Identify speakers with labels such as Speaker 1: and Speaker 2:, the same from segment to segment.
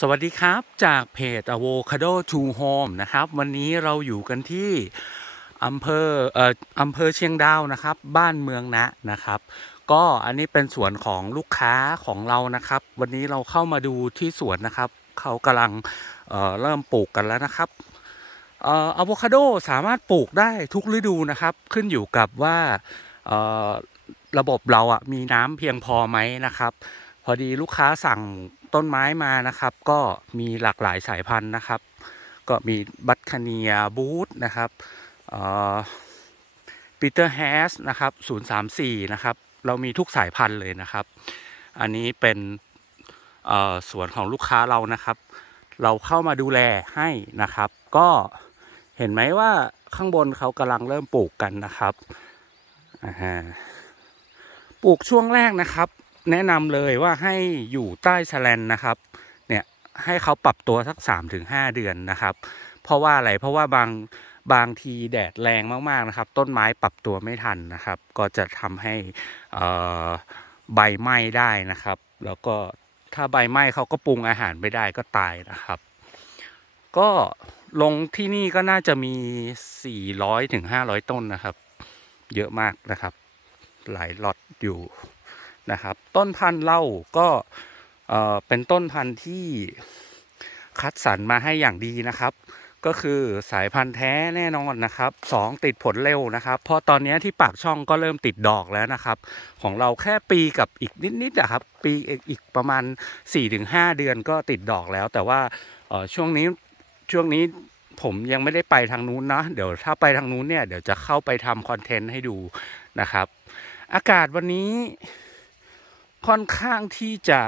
Speaker 1: สวัสดีครับจากเพจ Avocado to Home นะครับ วันนี้เราอยู่กันที่อำเภอเอ่ออำเภอเชียงดาวนะครับ บ้านเมืองนะนะครับ ก็อันนี้เป็นสวนของลูกค้าของเรานะครับ วันนี้เราเข้ามาดูที่สวนนะครับ เขากำลังเอ่อเริ่มปลูกกันแล้วนะครับเอ่ออะโวคาโดสามารถปลูกได้ทุกฤดูนะครับ ขึ้นอยู่กับว่าเอ่อระบบเราอะมีน้ำเพียงพอไหมนะครับ พอดีลูกค้าสั่งต้นไม้มานะครับ ก็มีหลากหลายสายพันธุ์นะครับ ก็มีบัตคาเนียบูธนะครับปีเตอร์แฮสนะครับ034 นะครับ เรามีทุกสายพันธุ์เลยนะครับ อันนี้เป็นสวนของลูกค้าเรานะครับ เราเข้ามาดูแลให้นะครับ ก็เห็นไหมว่าข้างบนเขากำลังเริ่มปลูกกันนะครับปลูกช่วงแรกนะครับ แนะนำเลยว่าให้อยู่ใต้แสลนนะครับเนี่ยให้เขาปรับตัวสักสามถึงห้าเดือนนะครับ เพราะว่าอะไรเพราะว่าบางบางทีแดดแรงมากๆนะครับ ต้นไม้ปรับตัวไม่ทันนะครับ ก็จะทำให้ใบไหม้ได้นะครับ แล้วก็ถ้าใบไหม้เขาก็ปรุงอาหารไม่ได้ก็ตายนะครับ ก็ลงที่นี่ก็น่าจะมี 400ถึง500 ต้นนะครับ เยอะมากนะครับ หลายล็อตอยู่ นะครับ ต้นพันธุ์เล่าก็เป็นต้นพันธุ์ที่คัดสรรมาให้อย่างดีนะครับ ก็คือสายพันธุ์แท้แน่นอนนะครับสองติดผลเร็วนะครับเพราะตอนนี้ที่ปากช่องก็เริ่มติดดอกแล้วนะครับ ของเราแค่ปีกับอีกนิดๆนะครับ ปีอีกประมาณ 4-5 เดือนก็ติดดอกแล้ว แต่ว่าช่วงนี้ช่วงนี้ผมยังไม่ได้ไปทางนู้นนะ เดี๋ยวถ้าไปทางนู้นเนี่ย เดี๋ยวจะเข้าไปทำคอนเทนต์ให้ดูนะครับ อากาศวันนี้ ค่อนข้างที่จะ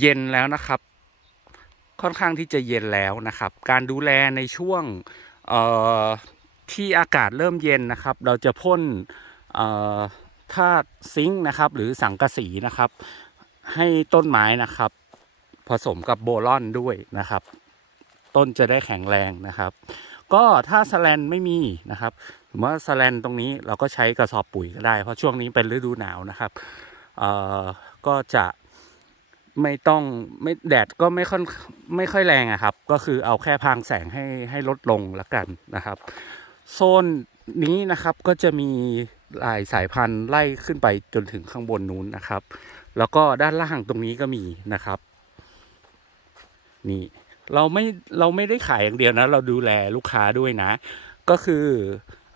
Speaker 1: เย็นแล้วนะครับ ค่อนข้างที่จะเย็นแล้วนะครับ การดูแลในช่วงที่อากาศเริ่มเย็นนะครับ เราจะพ่นธาตุซิงค์นะครับ หรือสังกะสีนะครับ ให้ต้นไม้นะครับ ผสมกับโบลอนด้วยนะครับ ต้นจะได้แข็งแรงนะครับ ก็ถ้าสแลนไม่มีนะครับสมมติว่าสแลนตรงนี้เราก็ใช้กระสอบปุ๋ยก็ได้ เพราะช่วงนี้เป็นฤดูหนาวนะครับ ก็จะไม่ต้องไม่แดดก็ไม่ค่อยไม่ค่อยแรงอะครับ ก็คือเอาแค่พางแสงให้ให้ลดลงละกันนะครับ โซนนี้นะครับก็จะมีหลายสายพันธุ์ไล่ขึ้นไปจนถึงข้างบนนู้นนะครับ แล้วก็ด้านล่างตรงนี้ก็มีนะครับ นี่เราไม่เราไม่ได้ขายอย่างเดียวนะ เราดูแลลูกค้าด้วยนะ ก็คือ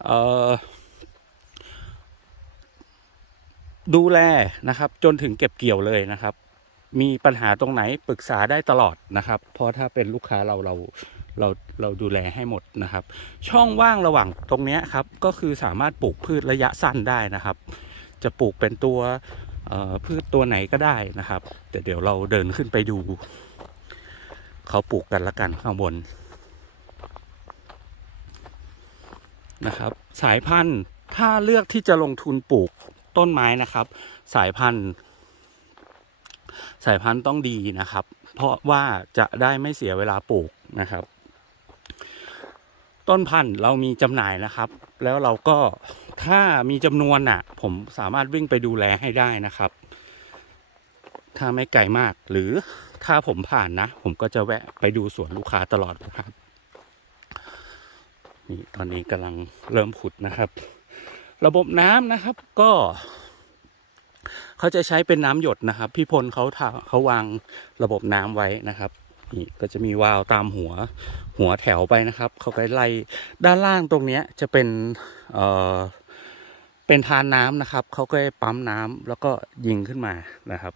Speaker 1: เอ่อ ดูแลนะครับ จนถึงเก็บเกี่ยวเลยนะครับ มีปัญหาตรงไหนปรึกษาได้ตลอดนะครับ เพราะถ้าเป็นลูกค้าเราเราเราเราดูแลให้หมดนะครับ ช่องว่างระหว่างตรงนี้ครับ ก็คือสามารถปลูกพืชระยะสั้นได้นะครับ จะปลูกเป็นตัวพืชตัวไหนก็ได้นะครับ แต่เดี๋ยวเราเดินขึ้นไปดู เขาปลูกกันละกันข้างบนนะครับ สายพันธุ์ถ้าเลือกที่จะลงทุนปลูก ต้นไม้นะครับ สายพันธุ์ สายพันธุ์ต้องดีนะครับ เพราะว่าจะได้ไม่เสียเวลาปลูกนะครับ ต้นพันธุ์เรามีจำหน่ายนะครับ แล้วเราก็ถ้ามีจำนวนน่ะ ผมสามารถวิ่งไปดูแลให้ได้นะครับ ถ้าไม่ไกลมากหรือถ้าผมผ่านนะ ผมก็จะแวะไปดูสวนลูกค้าตลอดนะครับนี่ตอนนี้กำลังเริ่มขุดนะครับ ระบบน้ำนะครับก็เขาจะใช้เป็นน้ำหยดนะครับ พี่พลเขาเขาวางระบบน้ำไว้นะครับนี่ก็จะมีวาล์วตามหัวหัวแถวไปนะครับ เขาก็ไล่ด้านล่างตรงเนี้ยจะเป็นเอ่อเป็นทานน้ำนะครับ เขาก็ปั๊มน้ำแล้วก็ยิงขึ้นมานะครับ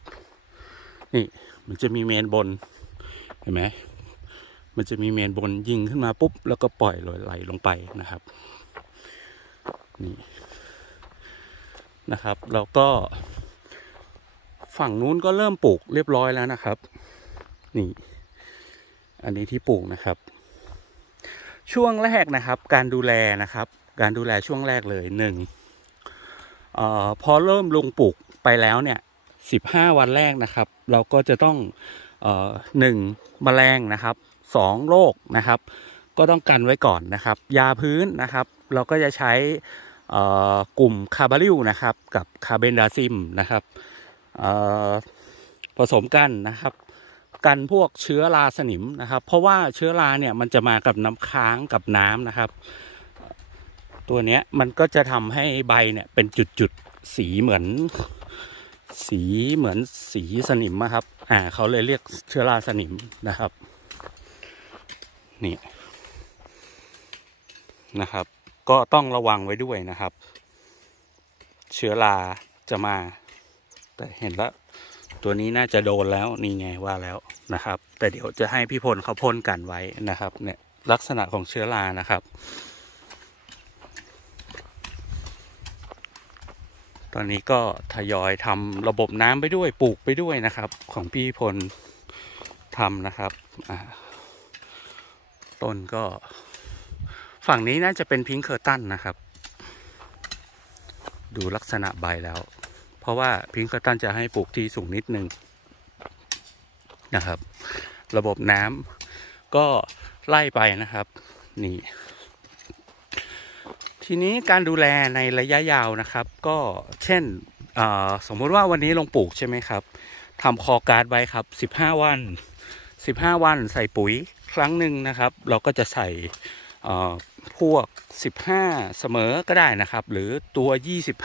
Speaker 1: นี่มันจะมีเมนบนเห็นไหมมันจะมีเมนบนยิงขึ้นมาปุ๊บ แล้วก็ปล่อยลอยไหลลงไปนะครับ นี่ นะครับ แล้วก็ ฝั่งนู้นก็เริ่มปลูกเรียบร้อยแล้วนะครับ นี่ อันนี้ที่ปลูกนะครับ ช่วงแรกนะครับ การดูแลนะครับ การดูแลช่วงแรกเลยหนึ่งออพอเริ่มลงปลูกไปแล้วเนี่ยสิบห้าวันแรกนะครับ เราก็จะต้องออหนึ่งแมลงนะครับสองโรคนะครับ ก็ต้องกันไว้ก่อนนะครับ ยาพื้นนะครับ เราก็จะใช้ กลุ่มคาร์บาริลนะครับ กับคาร์เบนดาซิมนะครับผสมกันนะครับ กันพวกเชื้อราสนิมนะครับ เพราะว่าเชื้อราเนี่ยมันจะมากับน้ำค้างกับน้ำนะครับ ตัวเนี้ยมันก็จะทำให้ใบเนี่ยเป็นจุดๆสีเหมือน สีเหมือนสีสนิมนะครับ อ่าเขาเลยเรียกเชื้อราสนิมนะครับ นี่นะครับ ก็ต้องระวังไว้ด้วยนะครับ เชื้อราจะมา แต่เห็นแล้วตัวนี้น่าจะโดนแล้วนี่ไงว่าแล้วนะครับ แต่เดี๋ยวจะให้พี่พลเขาพ่นกันไว้นะครับ เนี่ยลักษณะของเชื้อรานะครับ ตอนนี้ก็ทยอยทำระบบน้ำไปด้วยปลูกไปด้วยนะครับ ของพี่พลทำนะครับต้นก็ ฝั่งนี้น่าจะเป็นพิงค์เคอร์ตันนะครับ ดูลักษณะใบแล้ว เพราะว่าพิงค์เคอร์ตันจะให้ปลูกที่สูงนิดนึงนะครับ ระบบน้ำก็ไล่ไปนะครับ นี่ ทีนี้การดูแลในระยะยาวนะครับ ก็เช่นสมมุติว่าวันนี้ลงปลูกใช่ไหมครับทำคอการ์ดไว้ครับ 15 วัน 15 วันใส่ปุ๋ยครั้งหนึ่งนะครับ เราก็จะใส่ พวก 15 เสมอก็ได้นะครับ หรือตัว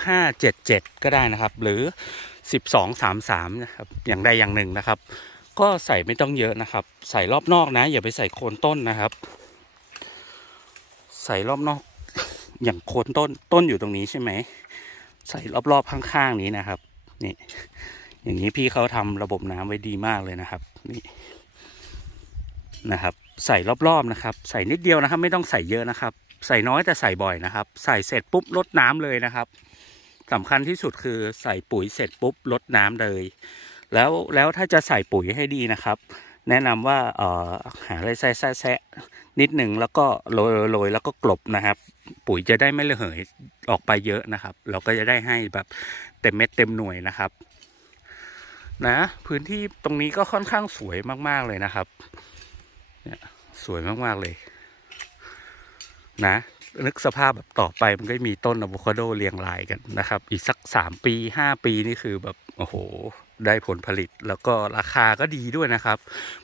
Speaker 1: 25 77 ก็ได้นะครับ หรือ 12 33 นะครับอย่างใดอย่างหนึ่งนะครับ ก็ใส่ไม่ต้องเยอะนะครับ ใส่รอบนอกนะ อย่าไปใส่โคนต้นนะครับ ใส่รอบนอก อย่างโคนต้นต้นอยู่ตรงนี้ใช่ไหมใส่รอบๆข้างๆนี้นะครับนี่อย่างนี้พี่เขาทำระบบน้ำไว้ดีมากเลยนะครับ นี่นะครับ ใส่รอบๆนะครับ ใส่นิดเดียวนะครับ ไม่ต้องใส่เยอะนะครับ ใส่น้อยแต่ใส่บ่อยนะครับ ใส่เสร็จปุ๊บลดน้ำเลยนะครับสำคัญที่สุดคือใส่ปุ๋ยเสร็จปุ๊บลดน้ำเลย แล้วแล้วถ้าจะใส่ปุ๋ยให้ดีนะครับ แนะนำว่าเอ่อหาอะไรแซะแซะนิดหนึ่งแล้วก็โรยโรยแล้วก็กลบนะครับ ปุ๋ยจะได้ไม่ระเหยออกไปเยอะนะครับ เราก็จะได้ให้แบบเต็มเม็ดเต็มหน่วยนะครับ นะ พื้นที่ตรงนี้ก็ค่อนข้างสวยมากๆเลยนะครับ เนี่ยสวยมากๆเลย นะ นึกสภาพแบบต่อไปมันก็มีต้นอะโวคาโดเรียงรายกันนะครับ อีกสักสามปีห้าปีนี่คือแบบ โอ้โห ได้ผลผลิตแล้วก็ราคาก็ดีด้วยนะครับ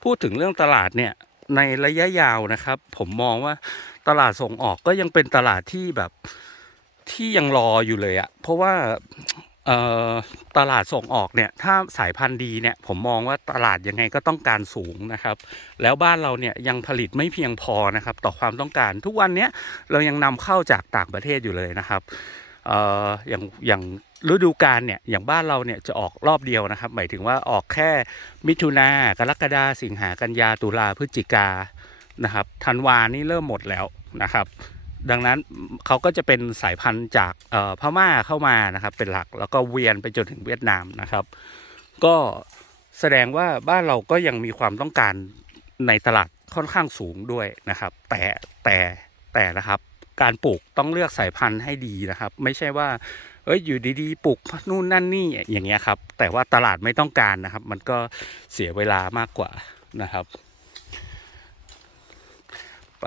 Speaker 1: พูดถึงเรื่องตลาดเนี่ยในระยะยาวนะครับ ผมมองว่าตลาดส่งออกก็ยังเป็นตลาดที่แบบที่ยังรออยู่เลยอะเพราะว่า ตลาดส่งออกเนี่ยถ้าสายพันธุ์ดีเนี่ยผมมองว่าตลาดยังไงก็ต้องการสูงนะครับ แล้วบ้านเราเนี่ยยังผลิตไม่เพียงพอนะครับ ต่อความต้องการทุกวันนี้เรายังนำเข้าจากต่างประเทศอยู่เลยนะครับอย่างอย่างฤดูกาลเนี่ยอย่างบ้านเราเนี่ยจะออกรอบเดียวนะครับ หมายถึงว่าออกแค่มิถุนากรกฎาสิงหากันยาตุลาพฤศจิกานะครับธันวานี่เริ่มหมดแล้วนะครับ ดังนั้นเขาก็จะเป็นสายพันธุ์จากพม่าเข้ามานะครับ เป็นหลักแล้วก็เวียนไปจนถึงเวียดนามนะครับ ก็แสดงว่าบ้านเราก็ยังมีความต้องการในตลาดค่อนข้างสูงด้วยนะครับ แต่แต่แต่นะครับ การปลูกต้องเลือกสายพันธุ์ให้ดีนะครับ ไม่ใช่ว่า เอ้ยอยู่ดีๆปลูกนู่นนั่นนี่อย่างเงี้ยครับ แต่ว่าตลาดไม่ต้องการนะครับ มันก็เสียเวลามากกว่านะครับไป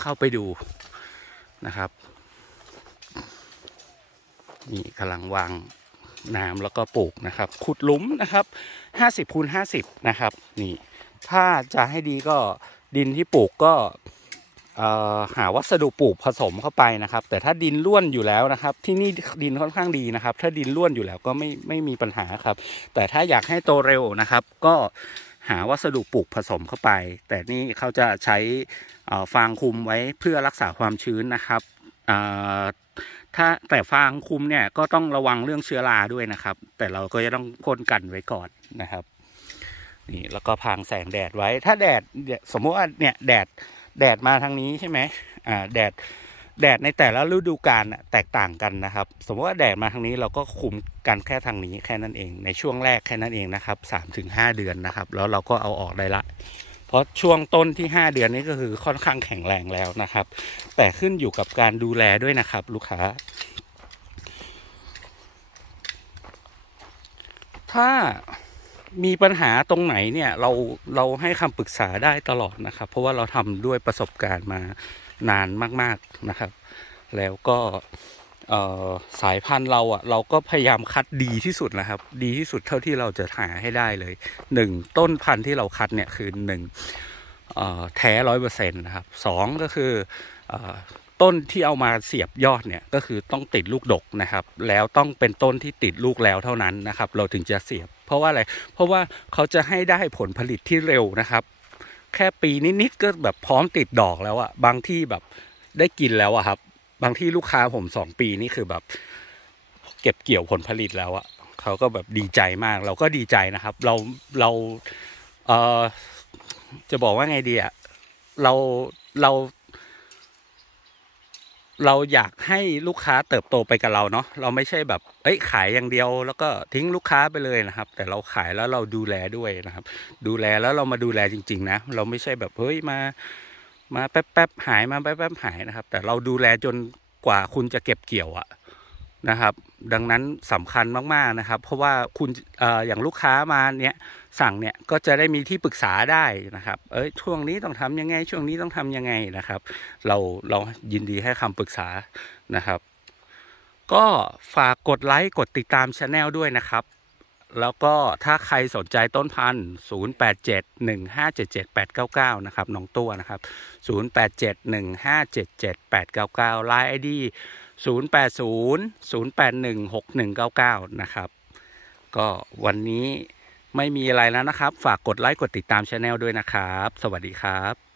Speaker 1: เข้าไปดูนะครับนี่กำลังวางน้ำแล้วก็ปลูกนะครับ ขุดหลุมนะครับห้าสิบคูณห้าสิบนะครับนี่ถ้าจะให้ดีก็ดินที่ปลูกก็หาวัสดุปลูกผสมเข้าไปนะครับ แต่ถ้าดินล้วนอยู่แล้วนะครับ ที่นี่ดินค่อนข้างดีนะครับ ถ้าดินล้วนอยู่แล้วก็ไม่ไม่มีปัญหาครับ แต่ถ้าอยากให้โตเร็วนะครับ ก็ หาวัสดุปลูกผสมเข้าไป แต่นี่เขาจะใช้ฟางคุมไว้เพื่อรักษาความชื้นนะครับถ้าแต่ฟางคุมเนี่ยก็ต้องระวังเรื่องเชื้อราด้วยนะครับ แต่เราก็จะต้องพ่นกันไว้ก่อนนะครับนี่แล้วก็พางแสงแดดไว้ถ้าแดดสมมติว่าเนี่ยแดดแดดมาทางนี้ใช่ไหมอ่าแดด แดดในแต่ละฤดูกาลแตกต่างกันนะครับ สมมติว่าแดดมาทางนี้เราก็คุมกันแค่ทางนี้แค่นั้นเอง ในช่วงแรกแค่นั้นเองนะครับสามถึงห้าเดือนนะครับ แล้วเราก็เอาออกได้ละ เพราะช่วงต้นที่ห้าเดือนนี้ก็คือค่อนข้างแข็งแรงแล้วนะครับ แต่ขึ้นอยู่กับการดูแลด้วยนะครับ ลูกค้า ถ้ามีปัญหาตรงไหนเนี่ยเราเราให้คำปรึกษาได้ตลอดนะครับ เพราะว่าเราทำด้วยประสบการณ์มา นานมากๆนะครับ แล้วก็สายพันธุ์เราอะเราก็พยายามคัดดีที่สุดนะครับ ดีที่สุดเท่าที่เราจะหาให้ได้เลยหนึ่งต้นพันธุ์ที่เราคัดเนี่ยคือหนึ่งแท้ร้อยเปอร์เซ็นต์นะครับสองก็คืออต้นที่เอามาเสียบยอดเนี่ยก็คือต้องติดลูกดกนะครับ แล้วต้องเป็นต้นที่ติดลูกแล้วเท่านั้นนะครับ เราถึงจะเสียบ เพราะว่าอะไรเพราะว่าเขาจะให้ได้ผลผลิตที่เร็วนะครับ แค่ปีนิดๆก็แบบพร้อมติดดอกแล้วอะบางที่แบบได้กินแล้วอะครับ บางที่ลูกค้าผมสองปีนี่คือแบบ เก็บเกี่ยวผลผลิตแล้วอะเขาก็แบบดีใจมาก เราก็ดีใจนะครับ เราเราเออจะบอกว่าไงดีอะเราเรา เราอยากให้ลูกค้าเติบโตไปกับเราเนาะเราไม่ใช่แบบเอ้ยขายอย่างเดียว แล้วก็ทิ้งลูกค้าไปเลยนะครับ แต่เราขายแล้วเราดูแลด้วยนะครับ ดูแลแล้วเรามาดูแลจริง ๆ นะ เราไม่ใช่แบบเฮ้ยมา มาแป๊บๆหายมาแป๊บๆหายนะครับ แต่เราดูแลจนกว่าคุณจะเก็บเกี่ยวอะ นะครับ ดังนั้นสำคัญมากๆนะครับ เพราะว่าคุณออย่างลูกค้ามาเนี้ยสั่งเนี่ยก็จะได้มีที่ปรึกษาได้นะครับ เอ้ยช่วงนี้ต้องทำยังไง ช่วงนี้ต้องทำยังไงนะครับ เราเรายินดีให้คำปรึกษานะครับ ก็ฝากกดไลค์กดติดตามช anel ด้วยนะครับ แล้วก็ถ้าใครสนใจต้นพันธุ์0 8 7 1 5 7 7 8 9 9 นะครับน้องตัวนะครับ 0 8 7 1 5 7 7 8 9 9ไลน์ไอดี0 8 0 0 8 1 6 1 9 9 นะครับ ก็วันนี้ไม่มีอะไรแล้วนะครับ ฝากกดไลค์กดติดตามช anel ด้วยนะครับ สวัสดีครับ